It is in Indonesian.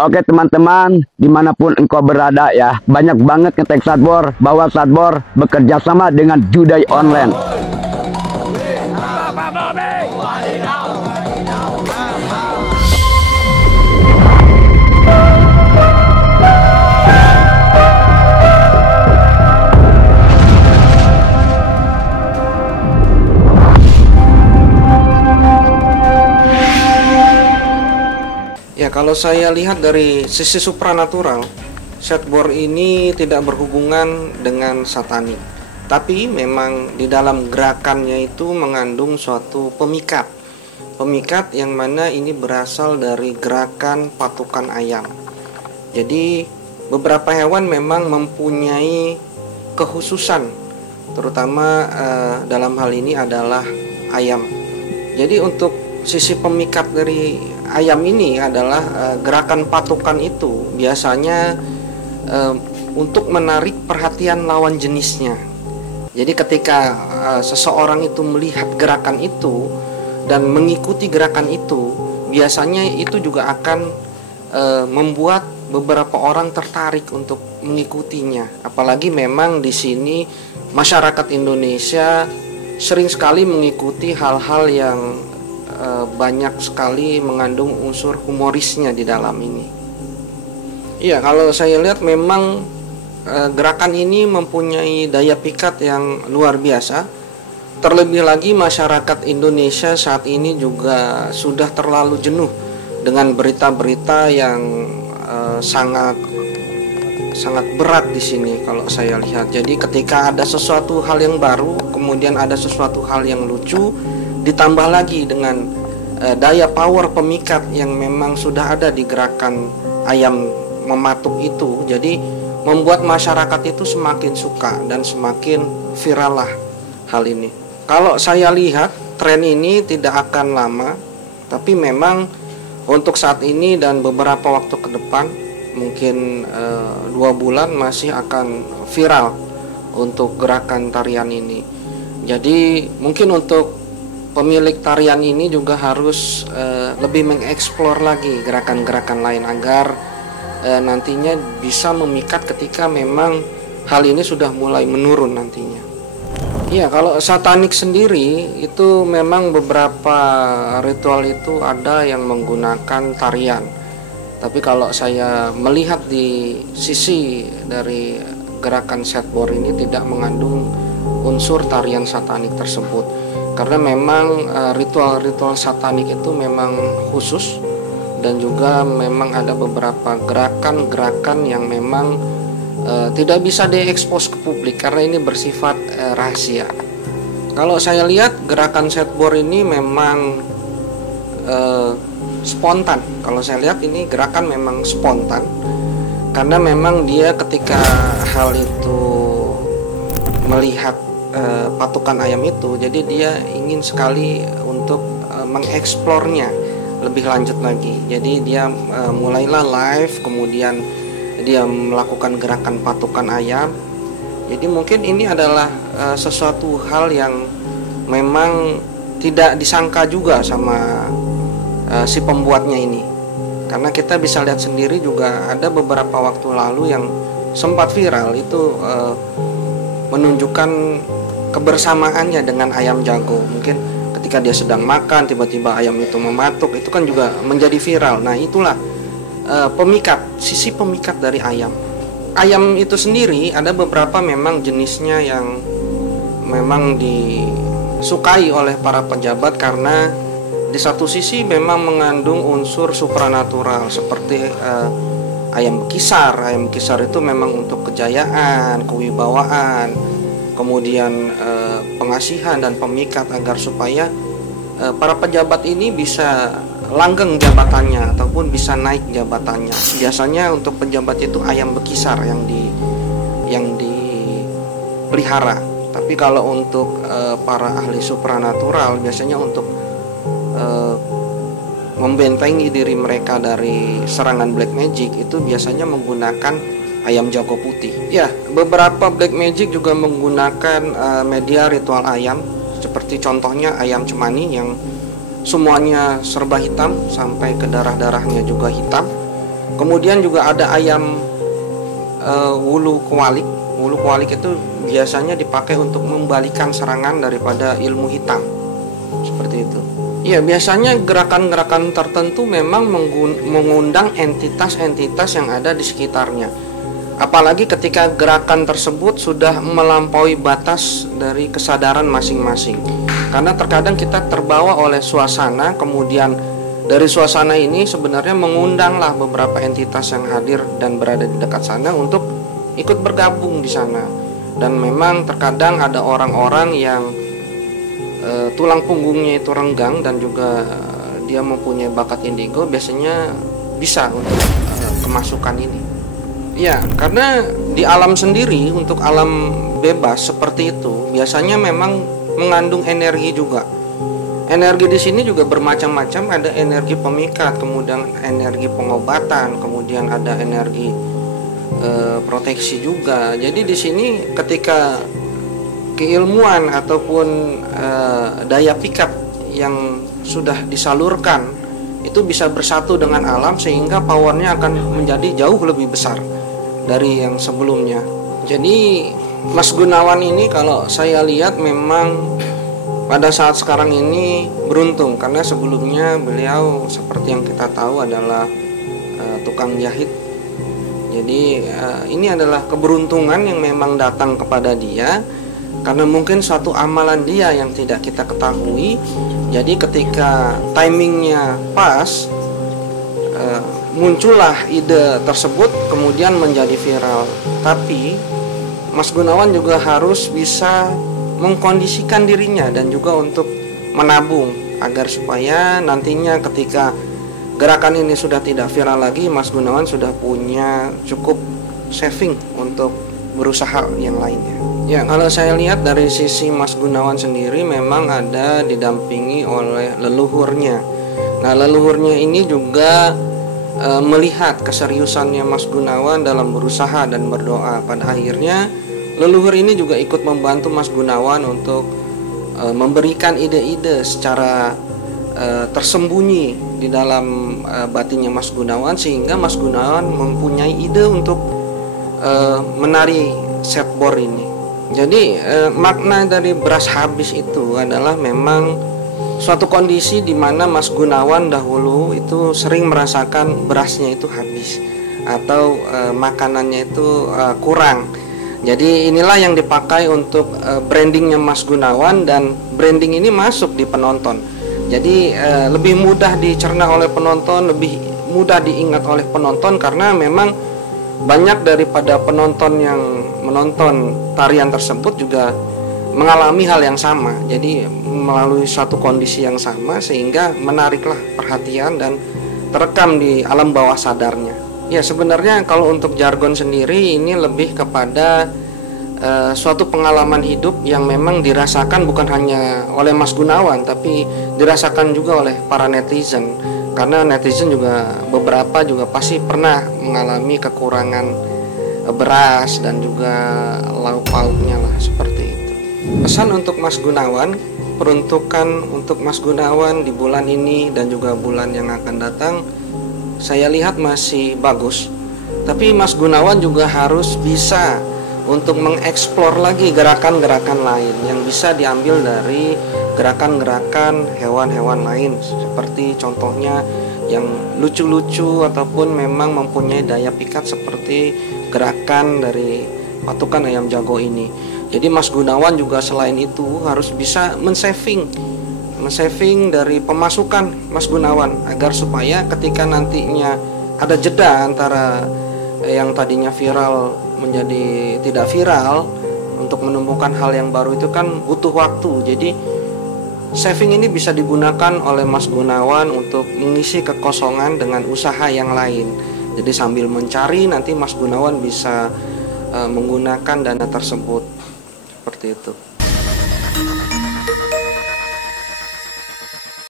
Oke teman-teman, dimanapun engkau berada ya, banyak banget ngetek Sadbor, bahwa Sadbor bekerja sama dengan judai online. Ya, kalau saya lihat dari sisi supranatural, Sadbor ini tidak berhubungan dengan satanik. Tapi memang di dalam gerakannya itu mengandung suatu pemikat. Pemikat yang mana ini berasal dari gerakan patukan ayam. Jadi beberapa hewan memang mempunyai kekhususan, terutama dalam hal ini adalah ayam. Jadi untuk sisi pemikat dari ayam ini adalah gerakan patukan itu biasanya untuk menarik perhatian lawan jenisnya. Jadi ketika seseorang itu melihat gerakan itu dan mengikuti gerakan itu, biasanya itu juga akan membuat beberapa orang tertarik untuk mengikutinya. Apalagi memang di sini masyarakat Indonesia sering sekali mengikuti hal-hal yang banyak sekali mengandung unsur humorisnya di dalam ini. Iya, kalau saya lihat memang gerakan ini mempunyai daya pikat yang luar biasa. Terlebih lagi masyarakat Indonesia saat ini juga sudah terlalu jenuh dengan berita-berita yang sangat berat di sini kalau saya lihat. Jadi ketika ada sesuatu hal yang baru, kemudian ada sesuatu hal yang lucu, ditambah lagi dengan daya power pemikat yang memang sudah ada di gerakan ayam mematuk itu, jadi membuat masyarakat itu semakin suka dan semakin viral lah hal ini. Kalau saya lihat tren ini tidak akan lama, tapi memang untuk saat ini dan beberapa waktu ke depan, mungkin 2 bulan masih akan viral untuk gerakan tarian ini. Jadi mungkin untuk pemilik tarian ini juga harus lebih mengeksplor lagi gerakan-gerakan lain agar nantinya bisa memikat ketika memang hal ini sudah mulai menurun nantinya. Ya, kalau satanik sendiri itu memang beberapa ritual itu ada yang menggunakan tarian. Tapi kalau saya melihat di sisi dari gerakan Sadbor ini tidak mengandung unsur tarian satanik tersebut. Karena memang ritual-ritual satanik itu memang khusus, dan juga memang ada beberapa gerakan-gerakan yang memang tidak bisa diekspos ke publik karena ini bersifat rahasia. Kalau saya lihat gerakan Sadbor ini memang spontan. Kalau saya lihat ini gerakan memang spontan karena memang dia ketika hal itu melihat patukan ayam itu, jadi dia ingin sekali untuk mengeksplornya lebih lanjut lagi. Jadi dia mulailah live, kemudian dia melakukan gerakan patukan ayam. Jadi mungkin ini adalah sesuatu hal yang memang tidak disangka juga sama si pembuatnya ini. Karena kita bisa lihat sendiri juga ada beberapa waktu lalu yang sempat viral itu menunjukkan kebersamaannya dengan ayam jago. Mungkin ketika dia sedang makan tiba-tiba ayam itu mematuk, itu kan juga menjadi viral. Nah, itulah pemikat, sisi pemikat dari ayam. Ayam itu sendiri ada beberapa memang jenisnya yang memang disukai oleh para pejabat karena di satu sisi memang mengandung unsur supranatural seperti ayam bekisar. Ayam bekisar itu memang untuk kejayaan, kewibawaan, kemudian pengasihan dan pemikat agar supaya para pejabat ini bisa langgeng jabatannya ataupun bisa naik jabatannya. Biasanya untuk pejabat itu ayam bekisar yang dipelihara. Tapi kalau untuk para ahli supranatural biasanya untuk membentengi diri mereka dari serangan black magic itu biasanya menggunakan ayam jago putih. Ya, beberapa black magic juga menggunakan media ritual ayam, seperti contohnya ayam cemani yang semuanya serba hitam sampai ke darah-darahnya juga hitam. Kemudian juga ada ayam wulu kualik. Wulu kualik itu biasanya dipakai untuk membalikan serangan daripada ilmu hitam, seperti itu. Ya, biasanya gerakan-gerakan tertentu memang mengundang entitas-entitas yang ada di sekitarnya. Apalagi ketika gerakan tersebut sudah melampaui batas dari kesadaran masing-masing. Karena terkadang kita terbawa oleh suasana, kemudian dari suasana ini sebenarnya mengundanglah beberapa entitas yang hadir dan berada di dekat sana untuk ikut bergabung di sana. Dan memang terkadang ada orang-orang yang tulang punggungnya itu renggang dan juga dia mempunyai bakat indigo, biasanya bisa untuk kemasukan ini. Ya, karena di alam sendiri, untuk alam bebas seperti itu biasanya memang mengandung energi juga. Energi di sini juga bermacam-macam, ada energi pemikat, kemudian energi pengobatan, kemudian ada energi proteksi juga. Jadi di sini ketika keilmuan ataupun daya pikat yang sudah disalurkan itu bisa bersatu dengan alam, sehingga powernya akan menjadi jauh lebih besar dari yang sebelumnya. Jadi Mas Gunawan ini kalau saya lihat memang pada saat sekarang ini beruntung, karena sebelumnya beliau seperti yang kita tahu adalah tukang jahit. Jadi ini adalah keberuntungan yang memang datang kepada dia, karena mungkin suatu amalan dia yang tidak kita ketahui. Jadi ketika timingnya pas, muncullah ide tersebut kemudian menjadi viral. Tapi Mas Gunawan juga harus bisa mengkondisikan dirinya dan juga untuk menabung, agar supaya nantinya ketika gerakan ini sudah tidak viral lagi, Mas Gunawan sudah punya cukup saving untuk berusaha yang lainnya. Ya, kalau saya lihat dari sisi Mas Gunawan sendiri memang ada didampingi oleh leluhurnya. Nah, leluhurnya ini juga melihat keseriusannya Mas Gunawan dalam berusaha dan berdoa. Pada akhirnya leluhur ini juga ikut membantu Mas Gunawan untuk memberikan ide-ide secara tersembunyi di dalam batinnya Mas Gunawan, sehingga Mas Gunawan mempunyai ide untuk menari setboard ini. Jadi makna dari beras habis itu adalah memang suatu kondisi di mana Mas Gunawan dahulu itu sering merasakan berasnya itu habis atau makanannya itu kurang. Jadi inilah yang dipakai untuk brandingnya Mas Gunawan, dan branding ini masuk di penonton. Jadi lebih mudah dicerna oleh penonton, lebih mudah diingat oleh penonton, karena memang banyak daripada penonton yang menonton tarian tersebut juga mengalami hal yang sama. Jadi melalui suatu kondisi yang sama, sehingga menariklah perhatian dan terekam di alam bawah sadarnya. Ya, sebenarnya kalau untuk jargon sendiri ini lebih kepada suatu pengalaman hidup yang memang dirasakan bukan hanya oleh Mas Gunawan, tapi dirasakan juga oleh para netizen. Karena netizen juga beberapa juga pasti pernah mengalami kekurangan beras dan juga lauk pauknya lah, seperti itu. Pesan untuk Mas Gunawan, peruntukan untuk Mas Gunawan di bulan ini dan juga bulan yang akan datang, saya lihat masih bagus. Tapi Mas Gunawan juga harus bisa untuk mengeksplor lagi gerakan-gerakan lain yang bisa diambil dari gerakan-gerakan hewan-hewan lain, seperti contohnya yang lucu-lucu ataupun memang mempunyai daya pikat seperti gerakan dari patukan ayam jago ini. Jadi Mas Gunawan juga selain itu harus bisa mensaving dari pemasukan Mas Gunawan, agar supaya ketika nantinya ada jeda antara yang tadinya viral menjadi tidak viral, untuk menemukan hal yang baru itu kan butuh waktu. Jadi saving ini bisa digunakan oleh Mas Gunawan untuk mengisi kekosongan dengan usaha yang lain. Jadi sambil mencari, nanti Mas Gunawan bisa menggunakan dana tersebut, seperti itu.